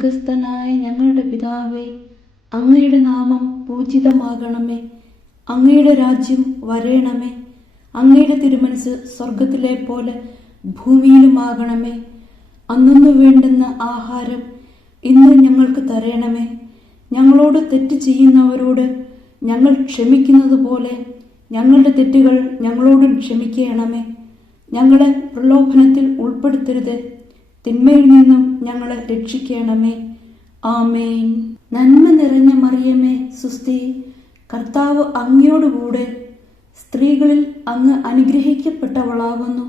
സ്വർഗസ്ഥനായ ഞങ്ങളുടെ പിതാവേ, അങ്ങയുടെ നാമം പൂജിതമാകണമേ. അങ്ങയുടെ രാജ്യം വരേണമേ. അങ്ങയുടെ തിരുമനസ് സ്വർഗത്തിലെ പോലെ ഭൂമിയിലുമാകണമേ. അന്നു വേണ്ടുന്ന ആഹാരം ഇന്ന് ഞങ്ങൾക്ക് തരണമേ. ഞങ്ങളോട് തെറ്റ് ചെയ്യുന്നവരോട് ഞങ്ങൾ ക്ഷമിക്കുന്നത് പോലെ ഞങ്ങളുടെ തെറ്റുകൾ ഞങ്ങളോടും ക്ഷമിക്കണമേ. ഞങ്ങളെ പ്രലോഭനത്തിൽ ഉൾപ്പെടുത്തരുത്, തിന്മയിൽ നിന്നും ഞങ്ങളെ രക്ഷിക്കണമേ. ആമേൻ. നന്മ നിറഞ്ഞ മറിയമേ, സുസ്തി, കർത്താവ് അങ്ങയോടുകൂടെ സ്ത്രീകളിൽ അങ്ങ് അനുഗ്രഹിക്കപ്പെട്ടവളാകുന്നു.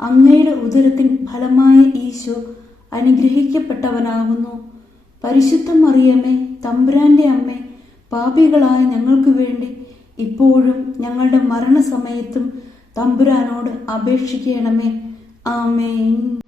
അങ്ങയുടെ ഉദരത്തിൻ ഫലമായ ഈശോ അനുഗ്രഹിക്കപ്പെട്ടവനാകുന്നു. പരിശുദ്ധ മറിയമേ, തമ്പുരാന്റെ അമ്മേ, പാപികളായ ഞങ്ങൾക്ക് വേണ്ടി ഇപ്പോഴും ഞങ്ങളുടെ മരണസമയത്തും തമ്പുരാനോട് അപേക്ഷിക്കണമേ. ആമേൻ.